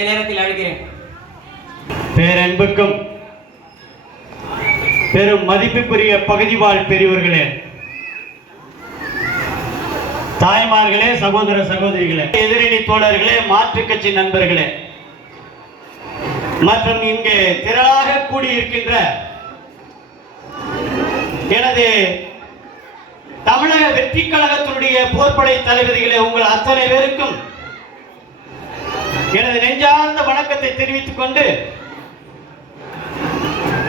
இந்த நேரத்தில் அழைக்கிறேன். பேரன்புக்கும் பெரும் மதிப்புக்குரிய பகுதிவாழ் பெரியவர்களே, தாய்மார்களே, சகோதர சகோதரிகளே, எதிரணி தோழர்களே, மாற்றுக் கட்சி நண்பர்களே மற்றும் இங்கே திரளாக கூடியிருக்கின்ற எனது தமிழக வெற்றி கழகத்தினுடைய போர்ப்படை தளபதிகளே, உங்கள் அத்தனை பேருக்கும் எனது நெஞ்சார்ந்த வணக்கத்தை தெரிவித்துக் கொண்டு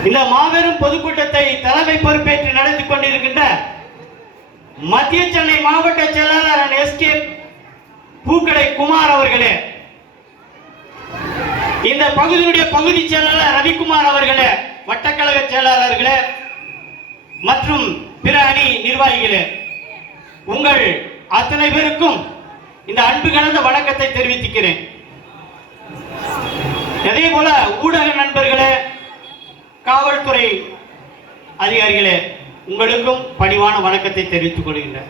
இந்த மாபெரும் பொதுக்கூட்டத்தை தலைமை பொறுப்பேற்று நடத்தி கொண்டிருக்கின்ற மத்திய சென்னை மாவட்ட செயலாளர் எஸ்கே பூக்கடை குமார் அவர்களே, இந்த பகுதியுடைய பகுதி செயலாளர் ரவிக்குமார் அவர்களே, வட்டக்கழக செயலாளர்களே மற்றும் பிற அணி நிர்வாகிகளே, உங்கள் அத்தனை பேருக்கும் இந்த அன்பு கலந்த வணக்கத்தை தெரிவித்துக்கிறேன். அதே போல ஊடக நண்பர்களே, காவல்துறை அதிகாரிகளே, உங்களுக்கும் பணிவான வணக்கத்தை தெரிவித்துக் கொள்கின்றேன்.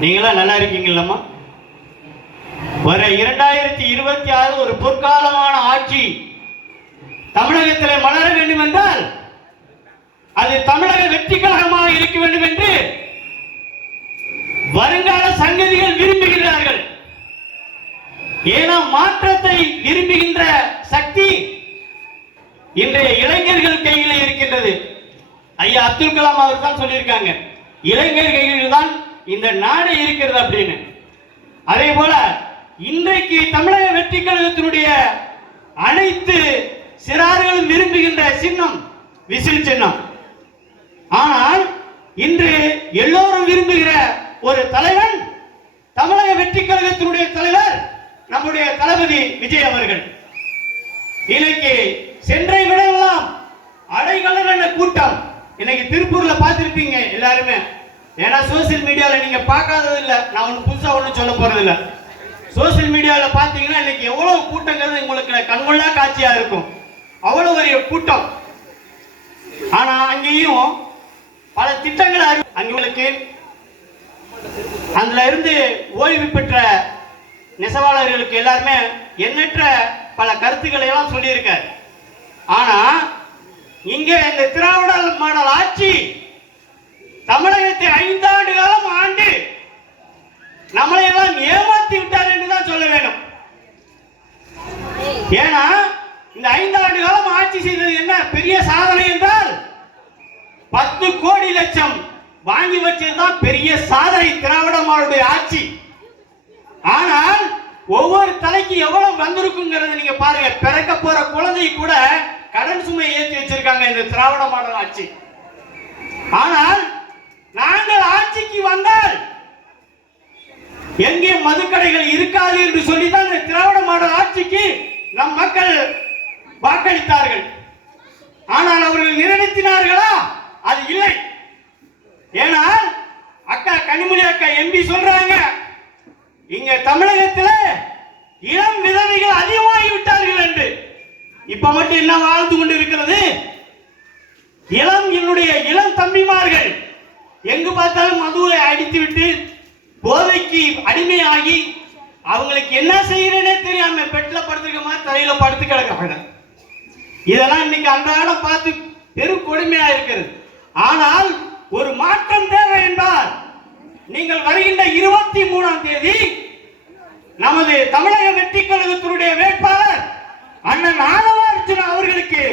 நீங்களாம் நல்லா இருக்கீங்களம்மா? வர 2026 ஒரு பொற்காலமான ஆட்சி தமிழகத்தில் மலர வேண்டும் என்றால் அது தமிழக வெற்றி கழகமாக இருக்க வேண்டும் என்று வருங்கால சங்கதிகள் விரும்புகிறார்கள். ஏன்னா மாற்றத்தை விரும்புகின்ற சக்தி இன்றைய இளைஞர்கள் கையில் இருக்கின்றது. ஐயா அப்துல் கலாம் அவர் தான் சொல்லியிருக்காங்க, இளைஞர் கையில் தான் இந்த நாடு இருக்கிறது அப்படின்னு. அதே போல இன்றைக்கு தமிழக வெற்றி கழகத்தினுடைய அனைத்து சிறார்களும் விரும்புகின்ற சின்னம் விசில் சின்னம். ஆனால் இன்று எல்லோரும் விரும்புகிற ஒரு தலைவன் தமிழக வெற்றி கழகத்தினுடைய தலைவர் நம்முடைய தளபதி விஜய் அவர்கள். இன்னைக்கு சென்றை விடலாம் அடைகள கூட்டம் இன்னைக்கு திருப்பூர்ல பார்த்திருப்பீங்க எல்லாருமே. ஏன்னா சோசியல் மீடியாவில் நீங்க பார்க்காதது இல்லை, நான் ஒன்று புதுசா ஒன்றும் சொல்ல போறது இல்லை. சோசியல் மீடியாவில் பார்த்தீங்கன்னா இன்னைக்கு எவ்வளவு கூட்டங்கிறது உங்களுக்கு கண்கொள்ளா காட்சியா இருக்கும், அவ்வளவு ஒரு கூட்டம். ஆனா அங்கேயும் பல திட்டங்கள் அங்களுக்கு அதுல இருந்து ஓய்வு பெற்ற நெசவாளர்களுக்கு எல்லாருமே எண்ணற்ற பல கருத்துக்களை எல்லாம் சொல்லியிருக்காரு. ஆனா இங்க இந்த திராவிட மாடல் ஆட்சி தமிழகத்தை 5 ஆண்டு காலம் ஆண்டு நம்மளை எல்லாம் ஏமாத்தி விட்டார் என்றுதான் சொல்ல வேண்டும். ஏன்னா இந்த 5 ஆண்டு காலம் ஆட்சி செய்தது என்ன பெரிய சாதனை என்றால் 10 கோடி லட்சம் வாங்கி வச்சதுதான் பெரிய சாதனை திராவிட மாடலுடைய ஆட்சி. ஆனால் ஒவ்வொரு தலைக்கு எவ்வளவு வந்திருக்குங்கிறது நீங்க பாருங்க. பிறக்க போற குழந்தை கூட கடன் சுமையை ஏற்றி வச்சிருக்காங்க இந்த திராவிட மாடல் ஆட்சி. ஆனால் நாங்கள் ஆட்சிக்கு வந்தால் எங்கே மதுக்கடைகள் இருக்காது என்று சொல்லிதான் இந்த திராவிட மாடல் ஆட்சிக்கு நம் மக்கள் வாக்களித்தார்கள். ஆனால் அவர்கள் நிறைவேற்றினார்களா? அது இல்லை. ஏனால் அக்கா கனிமொழி அக்கா எம்பி சொல்றாங்க, இங்க தமிழகத்தில் இளம் விதவைகள் அதிகமாகி விட்டார்கள் என்று. இப்ப மட்டும் என்ன வாழ்ந்து கொண்டு இருக்கிறது? என்னுடைய இளம் தம்பிமார்கள் எங்கு பார்த்தாலும் மதுவை அடித்து விட்டு போதைக்கு அடிமையாகி அவங்களுக்கு என்ன செய்யறேனே தெரியாம பெட்ல படுத்துக்க மாதிரி தலையில படுத்து கிடக்காங்க. இதெல்லாம் இன்னைக்கு அன்றாடம் பார்த்து பெரும் கொடுமையா இருக்கிறது. ஆனால் ஒரு மாற்றம் தேவை என்றால் நீங்கள் வருகின்ற 23ஆம் தேதி நமது தமிழக வெற்றி கழகத்தினுடைய வேட்பாளர் அண்ணன் ஆதவ அர்ஜுனா அவர்களுக்கு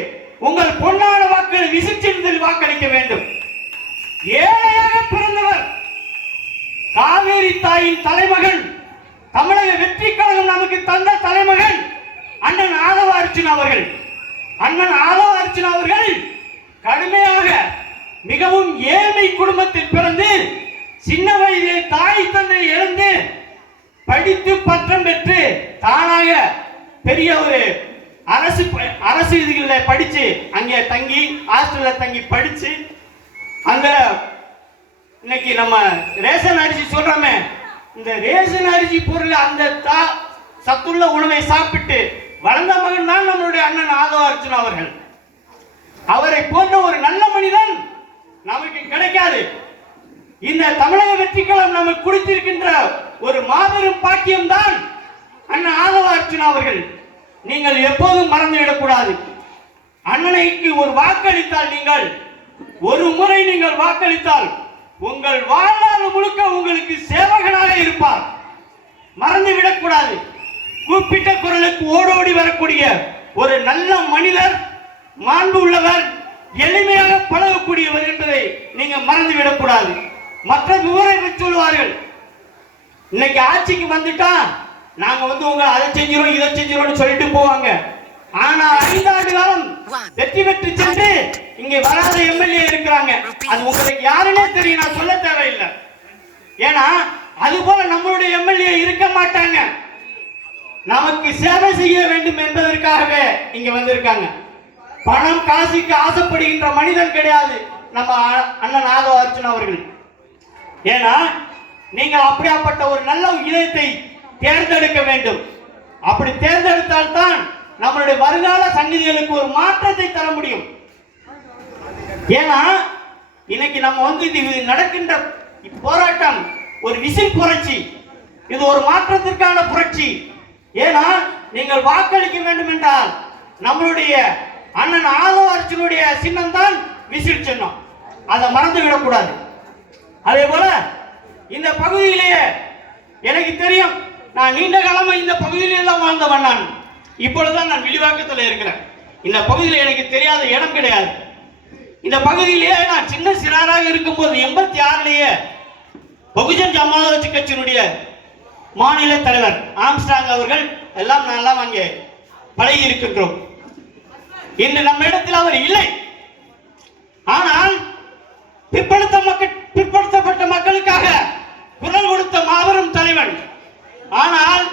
உங்கள் பொன்னான வாக்குகளை விசிச்சிருந்தில் வாக்களிக்க வேண்டும். ஏழையாக பிறந்தவர், காவேரி தாயின் தலைமகன், தமிழக வெற்றி கழகம் நமக்கு தந்த தலைமகன் அண்ணன் ஆதவ அர்ஜுனா அவர்கள். அண்ணன் ஆதவ அர்ஜுனா அவர்கள் கடுமையாக மிகவும் ஏழை குடும்பத்தில் பிறந்து சின்ன வயதில் தாய் தந்தை இழந்து படித்து பட்டம் பெற்று தானாக பெரிய ஒரு அரசு இதுகளில் படிச்சு அங்கே தங்கி ஹாஸ்டல்ல தங்கி படிச்சு அந்த இன்னைக்கு நம்ம ரேஷன் அரிசி சொல்றோமே, இந்த ரேஷன் அரிசி பொருள் அந்த சத்துள்ள உணவை சாப்பிட்டு வளர்ந்த மகன் தான் நம்மளுடைய அண்ணன் ஆதவ அர்ஜுனா அவர்கள். அவரை போன்ற ஒரு நல்ல மனிதன் நமக்கு கிடைக்காது. இந்த தமிழக வெற்றி கழகம் நமக்கு கொடுத்திருக்கின்ற ஒரு மாபெரும் பாக்கியம் தான் அண்ணன் ஆதவ அர்ஜுனா அவர்கள். நீங்கள் எப்போதும் மறந்துவிடக்கூடாது. அண்ணனுக்கு ஒரு வாக்களித்தால், நீங்கள் ஒரு முறை நீங்கள் வாக்களித்தால் உங்கள் வாழ்நாள் முழுக்க உங்களுக்கு சேவகனாக இருப்பார். மறந்துவிடக்கூடாது. கூப்பிட்ட குரலுக்கு ஓடோடி வரக்கூடிய ஒரு நல்ல மனிதர், மாண்பு உள்ளவர், எளிமையாக பழகக்கூடியவர் என்பதை நீங்க மறந்துவிடக்கூடாது. மற்ற விவரங்களை சொல்லுவார்கள். இன்னைக்கு ஆட்சிக்கு வந்துட்டா நாங்க உங்களை அதை செஞ்சிரோம் இதை செஞ்சிரோம்னு சொல்லிட்டு போவாங்க. ஆனா 5 ஆண்டு காலம் வெற்றி பெற்று சென்று இங்க வராத எம்எல்ஏ இருக்கிறாங்க. அது உங்களுக்கு யாருன்னே தெரியும், நான் சொல்ல தேவையில்லை. ஏன்னா அது போல நம்மளுடைய எம்எல்ஏ இருக்க மாட்டாங்க. நமக்கு சேவை செய்ய வேண்டும் என்பதற்காகவே இங்க வந்திருக்காங்க. பணம் காசுக்கு ஆசைப்படுகின்ற மனிதன் கிடையாது நம்ம அண்ணன் ஆதவ அர்ஜுன் அவர்கள். ஏன்னா நீங்கள் அப்படியாப்பட்ட ஒரு நல்ல இதயத்தை தேர்ந்தெடுக்க வேண்டும். அப்படி தேர்ந்தெடுத்தால் தான் நம்மளுடைய வருங்கால சங்கதிகளுக்கு ஒரு மாற்றத்தை தர முடியும். ஏன்னா இன்னைக்கு நம்ம இது நடக்கின்ற போராட்டம் ஒரு விசில் புரட்சி, இது ஒரு மாற்றத்திற்கான புரட்சி. ஏன்னா நீங்கள் வாக்களிக்க வேண்டும் என்றால் நம்மளுடைய அண்ணன் ஆதவ அர்ஜுனுடைய சின்னம் தான் விசில் சின்னம், அதை மறந்து விடக்கூடாது. அதே போல இந்த பகுதியிலேயே எனக்கு தெரியும், நான் நீண்ட காலமா இந்த பகுதியிலே தான் வாழ்ந்தவன். நான் இப்பொழுதுதான் நான் விழிவாக்கத்தில் இருக்கிறேன். இந்த பகுதியில் எனக்கு தெரியாத இடம் கிடையாது. இந்த பகுதியிலேயே நான் சின்ன சிறாராக இருக்கும்போது 86லேயே பகுஜன் சமாஜ் கட்சியினுடைய மாநில தலைவர் ஆம்ஸ்டாங் அவர்கள் எல்லாம் நான்லாம் அங்கே பழகி இருக்கின்றோம். இன்று நம்ம இடத்தில் அவர் இல்லை. ஆனால் பிற்படுத்தப்பட்ட மக்களுக்காக குரல் கொடுத்த மாபெரும் தலைவன். ஆனால்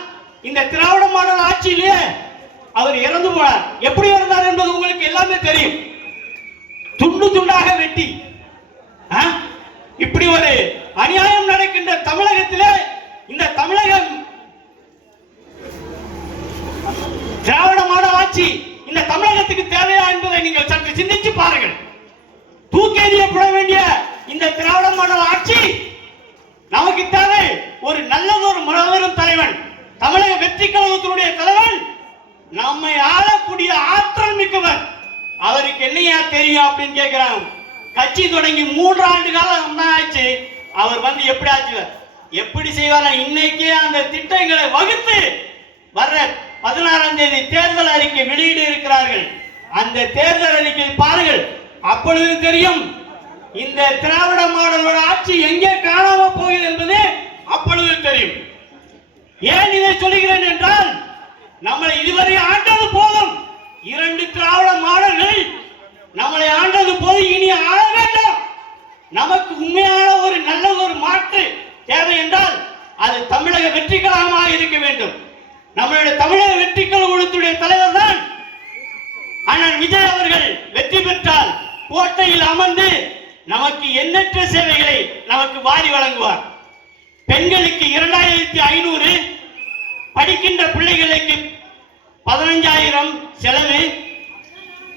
இந்த திராவிட மாடல் ஆட்சியிலே அவர் இறந்து போனார். எப்படி இறந்தார் என்பது உங்களுக்கு எல்லாமே தெரியும். துண்டு துண்டாக வெட்டி. இப்படி ஒரு அநியாயம் நடக்கின்ற தமிழகத்திலே இந்த தமிழகம் திராவிட மாடல் ஆட்சி இந்த தமிழகத்துக்கு தேவையா என்பதை நீங்கள் சற்று சிந்திச்சு பாருங்கள். தூக்கி எறியப்பட வேண்டிய இந்த திராவிட மாடல் ஆட்சி நமக்கு தேவை. ஒரு நல்லதொரு மாபெரும் தலைவன், தமிழக வெற்றி கழகத்தினுடைய தலைவன், நம்மை ஆளக்கூடிய ஆற்றல் மிக்கவர். அவருக்கு என்னையா தெரியும் அப்படின்னு கேட்கிறாங்க. கட்சி தொடங்கி 3 ஆண்டு காலம் ஆச்சு. அவர் எப்படி ஆச்சு, எப்படி செய்வார்? இன்னைக்கே அந்த திட்டங்களை வகுத்து வர்ற 16ஆம் தேதி தேர்தல் அறிக்கை வெளியிட இருக்கிறார்கள். அந்த தேர்தல் அறிக்கை பாருங்கள், அப்பொழுது தெரியும் இந்த திராவிட மாடலோட ஆட்சி எங்கே காணாம போகுது என்பது அப்பொழுது தெரியும். ஏன் இதை சொல்கிறேன் என்றால், நம்மளை இதுவரை ஆண்டது போதும். 2 திராவிட மாடல்கள் நம்மளை ஆண்டது போதும், இனி ஆள வேண்டும். நமக்கு உண்மையான ஒரு நல்ல ஒரு மாற்று தேவை என்றால் அது தமிழக வெற்றி கழகமாக இருக்க வேண்டும். நம்மளுடைய தமிழக வெற்றி கழகத்துடைய தலைவர் தான் அண்ணன் விஜய் அவர்கள். வெற்றி பெற்றால் கோட்டையில் அமர்ந்து நமக்கு எண்ணற்ற சேவைகளை நமக்கு வாரி வழங்குவார். பெண்களுக்கு 2500, படிக்கின்ற பிள்ளைகளுக்கு 15,000 செலவு,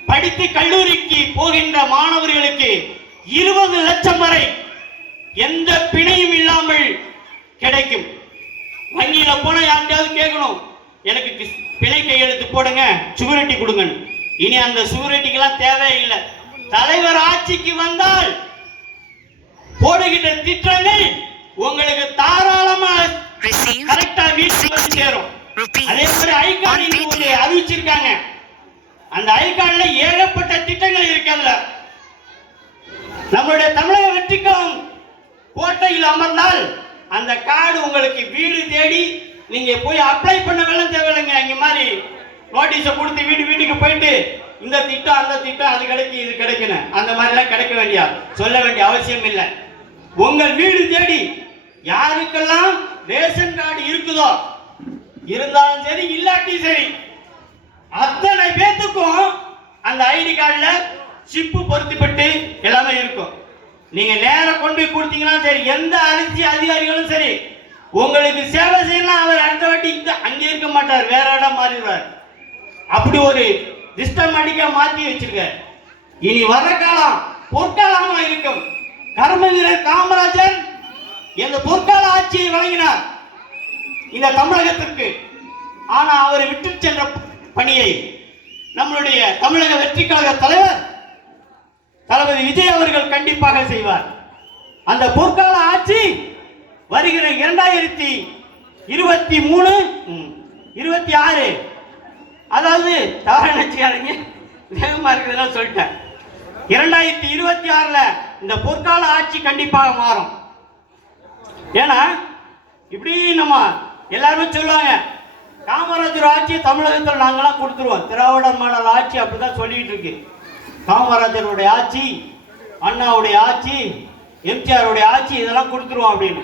படித்து கல்லூரிக்கு போகின்ற மாணவர்களுக்கு 20 லட்சம் வரை எந்த பிணையும் இல்லாமல் கிடைக்கும். வங்கியில போன யார்கிட்டயாவது கேட்கணும், எனக்கு பிணை கையெழுத்து போடுங்க, சுவரட்டி கொடுங்க. இனி அந்த சுவரட்டிக்கெல்லாம் தேவையில்லை. தலைவர் ஆட்சிக்கு வந்தால் போடுகின்ற திட்டங்கள் உங்களுக்கு தாராளமா கரெக்டா வீட்டுக்கு வந்து சேரும். அதே மாதிரி ஐகார்டு அறிவிச்சிருக்காங்க. அந்த ஐகார்டுல ஏகப்பட்ட திட்டங்கள் இருக்கிறதுல நம்மளுடைய தமிழக வெற்றிக்கும் கோட்டையில் அமர்ந்தால் அந்த கார்டு உங்களுக்கு வீடு தேடி நீங்க போய் அப்ளை பண்ண வேலை தேவையில்லைங்க. இங்க மாதிரி நோட்டீஸை கொடுத்து வீட்டுக்கு போயிட்டு இந்த திட்டம் அந்த திட்டம் அது கிடைக்கும் இது கிடைக்கணும் அந்த மாதிரி எல்லாம் கிடைக்க வேண்டிய சொல்ல வேண்டிய அவசியம் இல்லை. உங்கள் வீடு தேடி யாருக்கெல்லாம் ரேஷன் கார்டு இருக்குதோ, இருந்தாலும் சரி இல்லாட்டி சரி, அத்தனை பேத்துக்கும் அந்த ஐடி கார்டுல சிப்பு பொருத்திப்பட்டு எல்லாமே இருக்கும். நீங்க நேரம் கொண்டு போய் கொடுத்தீங்கன்னா சரி, எந்த அரசு அதிகாரிகளும் சரி உங்களுக்கு சேவை செய்யலாம். அவர் அடுத்த வாட்டி அங்கே இருக்க மாட்டார், வேற இடம் மாறிடுவார். அப்படி ஒரு சிஸ்டமேட்டிக்கா மாற்றி வச்சிருக்க. இனி வர்ற காலம் பொற்காலமா இருக்கும். கர்மவீரர் காமராஜர் இந்த பொற்கால ஆட்சியை வழங்கினார் இந்த தமிழகத்திற்கு. ஆனா அவரை விட்டு சென்ற பணியை நம்மளுடைய தமிழக வெற்றி கழக தலைவர் தளபதி விஜய் அவர்கள் கண்டிப்பாக செய்வார். அந்த பொற்கால ஆட்சி வருகிற 2023 26, அதாவது தவற நினைச்சுக்காதீங்க, வேகமா இருக்குதுன்னா சொல்லிட்டேன். 2026 இந்த பொற்கால ஆட்சி கண்டிப்பாக மாறும். ஏன்னா இப்படி நம்ம எல்லாருமே சொல்லுவாங்க, காமராஜர் ஆட்சி தமிழகத்தில் நாங்களாம் கொடுத்துருவோம், திராவிடர் மாடல் ஆட்சி அப்படிதான் சொல்லிட்டு இருக்கு. காமராஜருடைய ஆட்சி, அண்ணாவுடைய ஆட்சி, எம்ஜிஆருடைய ஆட்சி இதெல்லாம் கொடுத்துருவோம் அப்படின்னு.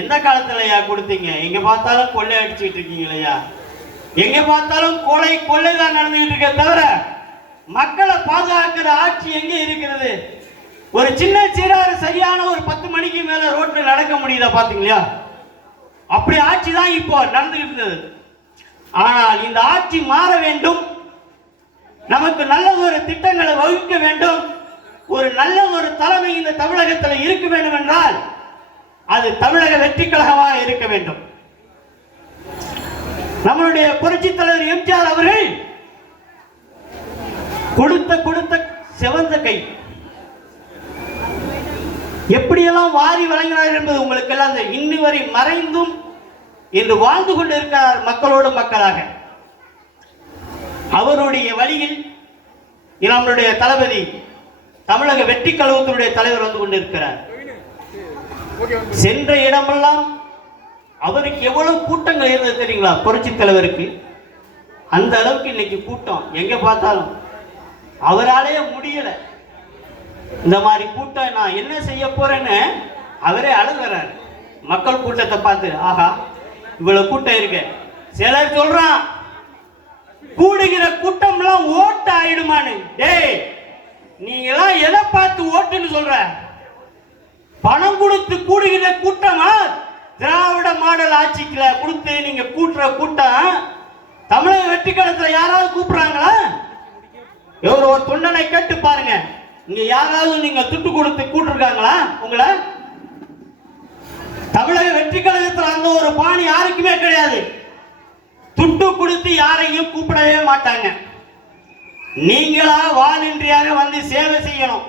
எந்த காலத்துலயா கொடுத்தீங்க? எங்க பார்த்தாலும் கொள்ளை அடிச்சுட்டு இருக்கீங்க இல்லையா? எங்க பார்த்தாலும் கொள்ளை தான் நடந்துகிட்டு இருக்க தவிர மக்களை பாதுகாக்கிற ஆட்சி எங்க இருக்கிறது? ஒரு சின்ன சீராறு சரியான ஒரு 10 மணிக்கு மேல ரோட்ல நடக்க முடியுதா பாத்தீங்களா? அப்படி ஆட்சி தான் இப்போ நடந்துகிட்டு இருந்தது. ஆனால் இந்த ஆட்சி மாற வேண்டும், நமக்கு நல்ல ஒரு திட்டங்களை வகுக்க வேண்டும், ஒரு நல்ல ஒரு தலைமை இந்த தமிழகத்தில் இருக்க வேண்டும் என்றால் அது தமிழக வெற்றி கழகமாக இருக்க வேண்டும். நம்மளுடைய புரட்சி தலைவர் எம்ஜிஆர் அவர்கள் கொடுத்த சிவந்த கை எப்படியெல்லாம் வாரி வழங்கினார் என்பது உங்களுக்கு எல்லாம் இன்னி வரை மறைந்தும் இன்று வாழ்ந்து கொண்டிருக்கிறார் மக்களோடு மக்களாக. அவருடைய வழியில் நம்மளுடைய தளபதி தமிழக வெற்றி கழகத்தினுடைய தலைவர் வந்து கொண்டிருக்கிறார். சென்ற இடமெல்லாம் அவருக்கு எவ்வளவு கூட்டங்கள் இருந்தது தெரியுங்களா? புரட்சி தலைவருக்கு அந்த அளவுக்கு இன்னைக்கு கூட்டம் எங்க பார்த்தாலும் அவராலே முடியல. இந்த மாதிரி கூட்டம் நான் என்ன செய்ய போறேன்னு அவரே அழுகிறார். மக்கள் கூட்டத்தை பார்த்து, ஆஹா இவ்வளவு கூட்டம் இருக்கு. சிலர் சொல்றான் கூடுகிற கூட்டம் எல்லாம் ஓட்டு ஆயிடுமான்னு. டேய், நீங்க எல்லாம் எதை பார்த்து ஓட்டுன்னு சொல்ற? பணம் கொடுத்து கூடுகிற கூட்டமா? திராவிட மாடல் ஆட்சிக்குல கொடுத்து நீங்க கூட்டுற கூட்டம் தமிழக வெற்றி கழகத்துல யாராவது கூப்பிடுறாங்களா? ஒரு தொண்டனை கேட்டு பாருங்க, இங்க யாராவது நீங்க துட்டு கொடுத்து கூட்டிருக்காங்களா உங்களை? தமிழக வெற்றி கழகத்தில் அந்த ஒரு பாணி யாருக்குமே கிடையாது. துட்டு கொடுத்து யாரையும் கூப்பிடவே மாட்டாங்க. நீங்களா வாலண்டியாக வந்து சேவை செய்யணும்.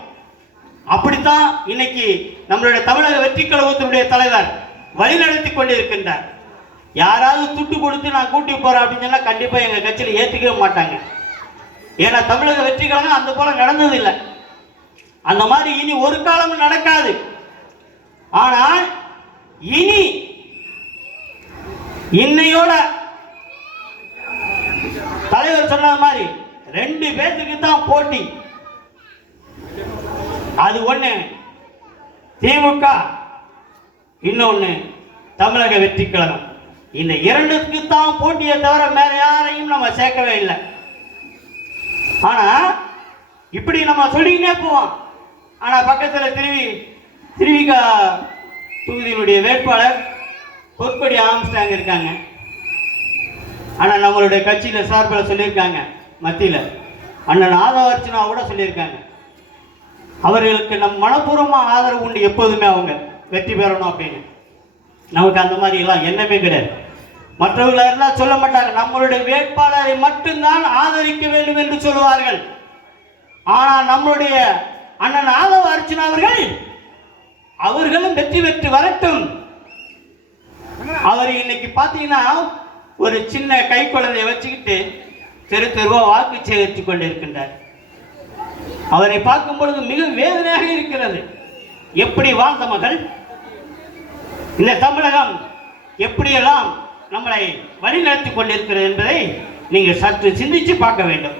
அப்படித்தான் இன்னைக்கு நம்மளுடைய தமிழக வெற்றி கழகத்தினுடைய தலைவர் வழிநடத்தி கொண்டிருக்கின்றார். யாராவது துட்டு கொடுத்து நான் கூட்டி போறேன் அப்படின்னு சொன்னா கண்டிப்பா எங்க கட்சியில் ஏத்துக்கவே மாட்டாங்க. ஏன்னா தமிழக வெற்றி கழகம் அந்த போல நடந்தது இல்லை. அந்த மாதிரி இனி ஒரு காலமும் நடக்காது. ஆனால் இனி இன்னையோட தலைவர் சொன்ன மாதிரி 2 பேருக்கு தான் போட்டி. அது ஒண்ணு திமுக, இன்னொன்னு தமிழக வெற்றி கழகம். இந்த 2க்கு தான் போட்டியை தவிர வேற யாரையும் நம்ம சேர்க்கவே இல்லை. ஆனா இப்படி நம்ம சொல்லிக்கிட்டே போவோம். ஆனா பக்கத்துல திருவிக தொகுதியினுடைய வேட்பாளர் பொற்கொடி ஆம்ஸ்டாங் இருக்காங்க. ஆனா நம்மளுடைய கட்சியில சார்பில் சொல்லியிருக்காங்க, மத்தியில அண்ணன் ஆதவர்ச்சனா கூட சொல்லியிருக்காங்க, அவர்களுக்கு நம் மனப்பூர்வமாக ஆதரவு உண்டு, எப்போதுமே அவங்க வெற்றி பெறணும் அப்படின்னு. நமக்கு அந்த மாதிரி எல்லாம் எண்ணமே கிடையாது. மற்றவர்கள் எல்லாம் சொல்ல மாட்டாங்க, நம்மளுடைய வேட்பாளரை மட்டும்தான் ஆதரிக்க வேண்டும் என்று சொல்லுவார்கள். ஆனால் நம்மளுடைய அண்ணன் ஆதவ அர்ச்சனா அவர்களும் வெற்றி பெற்று வரட்டும். அவர் இன்னைக்கு பார்த்தீங்கன்னா ஒரு சின்ன கை குழந்தையை வச்சுக்கிட்டு தெரு தெருவா வாக்கு சேகரித்துக் கொண்டிருக்கின்றார். அவரை பார்க்கும் பொழுது மிக வேதனையாக இருக்கிறது. எப்படி வாழ்ந்த மகள், இந்த தமிழகம் எப்படியெல்லாம் நம்மளை வழிநடத்தி கொண்டிருக்கிறது என்பதை நீங்கள் சற்று சிந்தித்து பார்க்க வேண்டும்.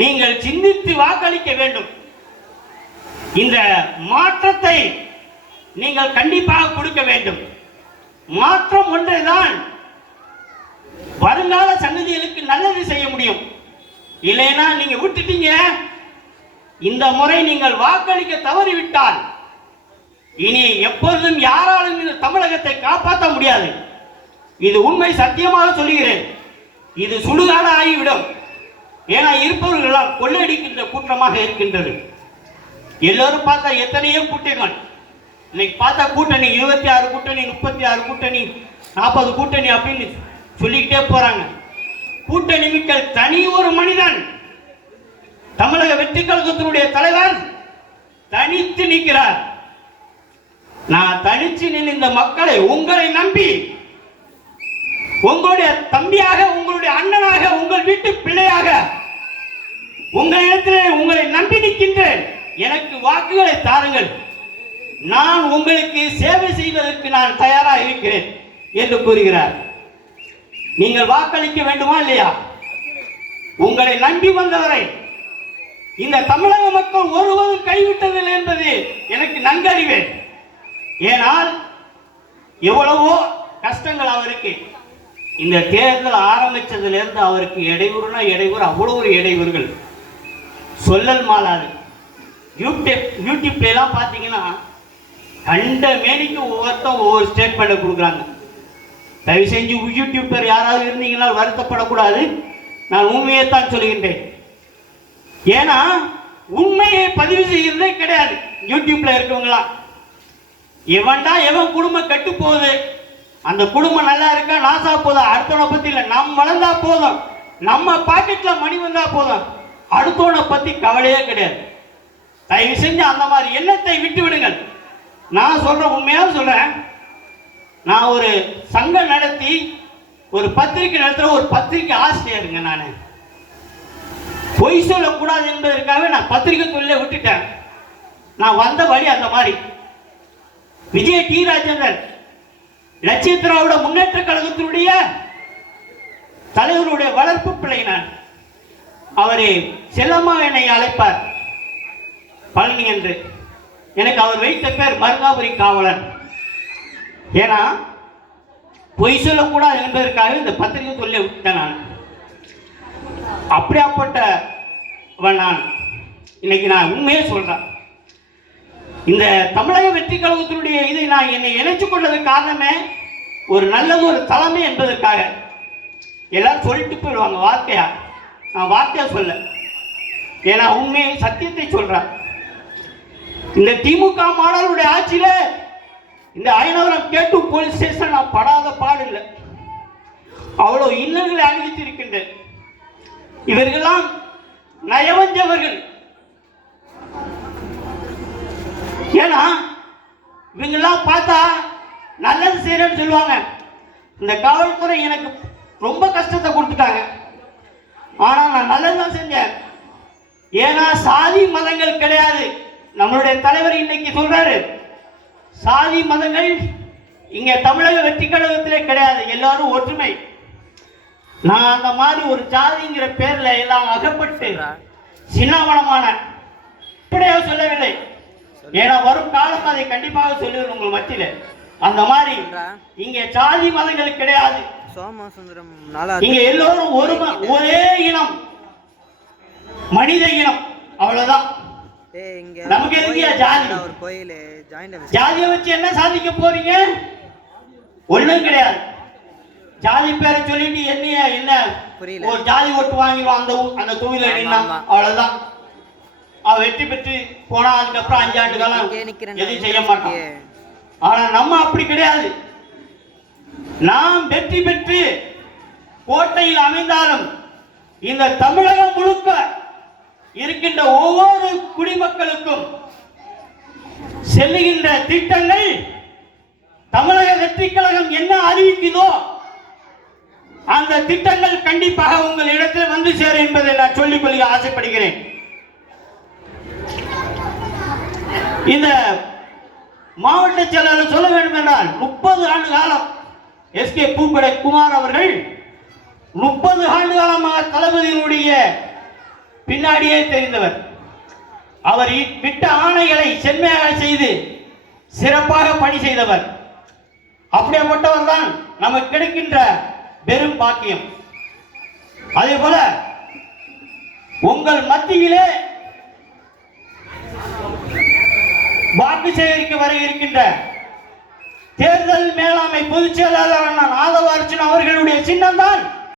நீங்கள் சிந்தித்து வாக்களிக்க வேண்டும். இந்த மாற்றத்தை நீங்கள் கண்டிப்பாக கொடுக்க வேண்டும். மாற்றம் ஒன்றைதான் வருங்கால சந்ததிகளுக்கு நல்லது செய்ய முடியும். இல்லைன்னா நீங்க விட்டுட்டீங்க. இந்த முறை நீங்கள் வாக்களிக்க தவறிவிட்டால் இனி எப்பொழுதும் யாராலும் இந்த தமிழகத்தை காப்பாற்ற முடியாது. இது உண்மை, சத்தியமாக சொல்லுகிறேன். இது சுடுகாடு ஆகிவிடும். ஏன்னா இருப்பவர்களால் கொள்ளையடிக்கின்ற கூட்டமாக இருக்கின்றது. எல்லோரும் பார்த்தா எத்தனையோ கூட்டங்கள் இன்னைக்கு பார்த்தா கூட்டணி 26 கூட்டணி, 36 கூட்டணி, 40 கூட்டணி அப்படின்னு சொல்லிக்கிட்டே போறாங்க. கூட்டணி மிக்க தனி ஒரு மனிதன் தமிழக வெற்றி கழகத்தினுடைய தலைவர் தனித்து நிற்கிறார். நான் தனிச்சு நின்று இந்த மக்களை உங்களை நம்பி உங்களுடைய தம்பியாக, உங்களுடைய அண்ணனாக, உங்கள் வீட்டு பிள்ளையாக உங்களிடத்திலே உங்களை நம்பி நிற்கின்றேன். எனக்கு வாக்குகளை தாருங்கள், நான் உங்களுக்கு சேவை செய்வதற்கு நான் தயாராக இருக்கிறேன் என்று கூறுகிறார். நீங்கள் வாக்களிக்க வேண்டுமா இல்லையா? உங்களை நம்பி வந்தவரை இந்த தமிழக மக்கள் ஒருவரும் கைவிட்டதில்லை என்பது எனக்கு நன்கறிவேன். ஏனால் எவ்வளவோ கஷ்டங்கள் அவருக்கு இந்த தேர்தல் ஆரம்பிச்சதிலிருந்து அவருக்கு இடையூறுனா இடையூறு, அவ்வளோ ஒரு இடையூறுகள் சொல்லல் மாறாது. யூடியூப்லாம் பார்த்தீங்கன்னா கண்ட மேனிக்கு ஒவ்வொருத்தரும் ஒவ்வொரு ஸ்டேட்மெண்ட்டை கொடுக்குறாங்க. தயவு செஞ்சு யூடியூபர் யாராவது இருந்தீங்கன்னா வருத்தப்படக்கூடாது, நான் உண்மையைத்தான் சொல்கின்றேன். ஏன்னா உண்மையை பதிவு செய்யறதே கிடையாது யூடியூப்ல இருக்கவங்களா. எவன்டா எவன் குடும்பம் கெட்டு போகுது, அந்த குடும்பம் நல்லா இருக்கா நாசா போதும், அடுத்தவனை பத்தி இல்லை, நம்ம வளர்ந்தா போதும், நம்ம பாக்கெட்ல மணி வந்தா போதும், அடுத்தவனை பத்தி கவலையே கிடையாது. தயவு செஞ்சு அந்த மாதிரி எண்ணத்தை விட்டு விடுங்கள். நான் சொல்றேன், உண்மையாக சொல்றேன். நான் ஒரு சங்கம் நடத்தி ஒரு பத்திரிகை நடத்துற ஒரு பத்திரிகை ஆசிரியருங்க. நான் பொய் சொல்லக்கூடாது என்பதற்காக நான் பத்திரிகை தொழிலை விட்டுட்டேன். நான் வந்த வழி அந்த மாதிரி. விஜய டி ராஜேந்திரன் லட்சிய திராவிட முன்னேற்ற கழகத்தினுடைய தலைவருடைய வளர்ப்பு பிள்ளை நான். அவரை செல்லம்மா என்னை அழைப்பார் பழனி என்று. எனக்கு அவர் வைத்த பேர் மருங்காபுரி காவலன். ஏன்னா பொய் சொல்லக்கூடாது என்பதற்காக இந்த பத்திரிகை தொழிலை விட்டேன் நான். அப்படியாப்பட்ட நான் இன்னைக்கு நான் உண்மையே சொல்றேன். இந்த தமிழக வெற்றி கழகத்தினுடைய இதை நான் என்னை இணைச்சு கொண்டதுக்கு காரணமே ஒரு நல்லது ஒரு தலைமை என்பதற்காக. எல்லாரும் சொல்லிட்டு போயிடுவாங்க வார்த்தையா, நான் வார்த்தையா சொல்ல. ஏன்னா உண்மையை சத்தியத்தை சொல்றேன். இந்த திமுக மாடலுடைய ஆட்சியில இந்த ஐநவரம் கேட்டு போலீஸ் ஸ்டேஷன் நான் படாத பாடு இல்லை. அவ்வளவு இன்னல்களை அனுபவித்திருக்கின்றேன். இவர்களெல்லாம் நயவஞ்சவர்கள். ஏன்னா இவங்கெல்லாம் பார்த்தா நல்லது செய்யறேன்னு சொல்லுவாங்க. இந்த காவல்துறை எனக்கு ரொம்ப கஷ்டத்தை கொடுத்துட்டாங்க, ஆனா நான் நல்லதுதான் செஞ்சேன். ஏன்னா சாதி மதங்கள் கிடையாது. நம்மளுடைய தலைவர் இன்னைக்கு சொல்றாரு, சாதி மதங்கள் இங்க தமிழக வெற்றி கழகத்திலே கிடையாது, எல்லாரும் ஒற்றுமை. நான் அந்த மாதிரி ஒரு ஜாதிங்கிற பேர்ல எல்லாம் அகப்பட்டு சின்னவனமான இப்படியாக சொல்லவில்லை. ஏன்னா வரும் காலம் அதை கண்டிப்பாக சொல்லுவேன் உங்கள் மத்தியில. அந்த மாதிரி இங்க ஜாதி மதங்கள் கிடையாது. இங்க எல்லோரும் ஒரே இனம், மனித இனம், அவ்வளவுதான். நமக்கு எதுக்கு ஜாதி? ஜாதியை வச்சு என்ன சாதிக்க போறீங்க? ஒண்ணும் கிடையாது. ஜாதி பேரை சொல்லிட்டு என்ன ஒரு ஜாதி ஓட்டு வாங்கிடுவான் அந்த தொகுதியில நின்னா அவ்வளவுதான். அவ வெற்றி பெற்று போனா அதுக்கப்புறம் 5 ஆண்டு காலம் எதுவும் செய்ய மாட்டான். ஆனா நம்ம அப்படி கிடையாது. நாம் வெற்றி பெற்று கோட்டையில் அமைந்தாலும் இந்த தமிழகம் முழுக்க இருக்கின்ற ஒவ்வொரு குடிமக்களுக்கும் செல்லுகின்ற திட்டங்கள் தமிழக வெற்றி கழகம் என்ன அறிவிக்குதோ அந்த திட்டங்கள் கண்டிப்பாக உங்கள் இடத்தில் வந்து சேரும் என்பதை நான் சொல்லிக் கொள்ள ஆசைப்படுகிறேன். இந்த மாவட்ட செயலாளர் சொல்ல வேண்டும் என்றால் 30 ஆண்டு காலம் எஸ்கே பூக்கடை குமார் அவர்கள் 30 ஆண்டு காலமாக தளபதியினுடைய பின்னாடியே தெரிந்தவர். அவர் விட்ட ஆணைகளை செம்மையாக செய்து சிறப்பாக பணி செய்தவர். அப்படிப்பட்டவர் தான் நமக்கு கிடைக்கின்ற பெரும் பாக்கியம். அதே போல உங்கள் மத்தியிலே வாக்கு சேகரிக்க வர இருக்கின்ற தேர்தல் மேலாண்மை பொதுச் செயலாளர் ஆதவ அர்ஜுன் அவர்களுடைய சின்னம் தான்